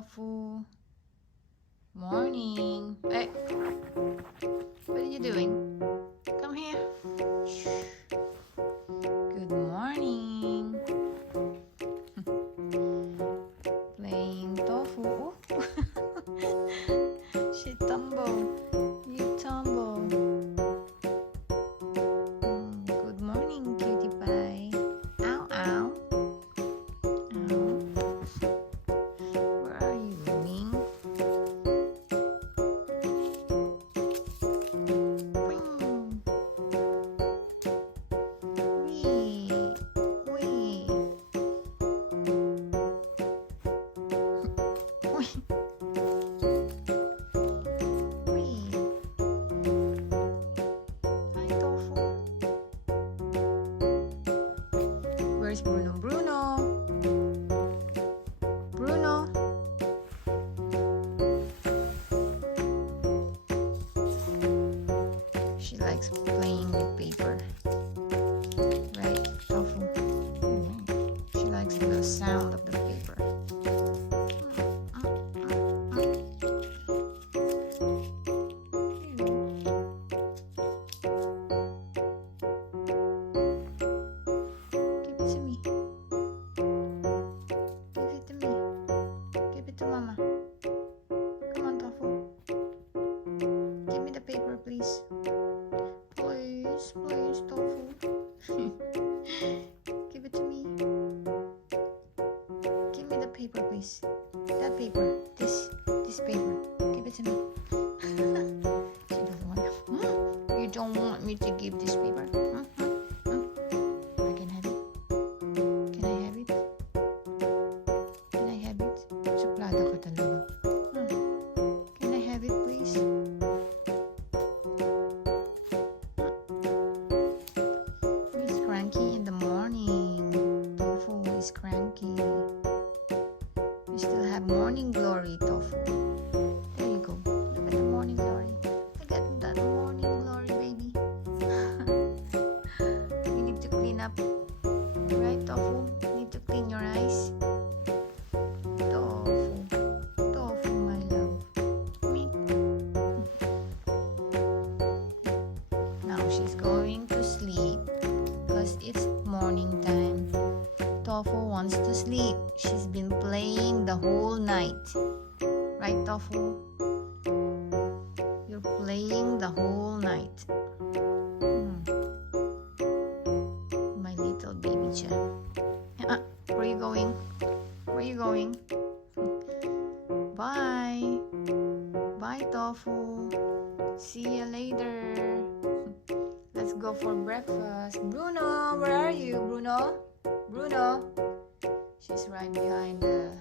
Tofu. Morning. Hey, what are you doing? Come here. Good morning. Playing Tofu. Oh. She tumbled. You tumble. Good morning, cutie pie. Ow, ow. Ow. Where are you, Ming? Where's Bruno? Bruno? She likes playing with paper. Right, Tofu? She likes the sound of the paper. Mama. Come on, Tofu. Give me the paper, please. Please, Tofu. Give it to me. Give me the paper, please. That paper. This paper. Give it to me. She doesn't want it. You don't want me to give this paper? I can have it. Can I have it? Can I have it? Suplada ka talaga. Can I have it, please? He's cranky in the morning. Tofu is cranky. You still have morning glory, Tofu. There you go. Look at the morning glory. Look at that morning glory, baby. You need to clean up. Right, Tofu? You need to clean your eyes. Tofu, my love. Now she's going to sleep because it's morning time. Tofu wants to sleep. She's been playing the whole night. Right, Tofu? You're playing the whole night. My little baby Cha. Where are you going? Where are you going? Bye. Bye, Tofu. See you later. Let's go for breakfast. Bruno, where are you, Bruno? Bruno. She's right behind the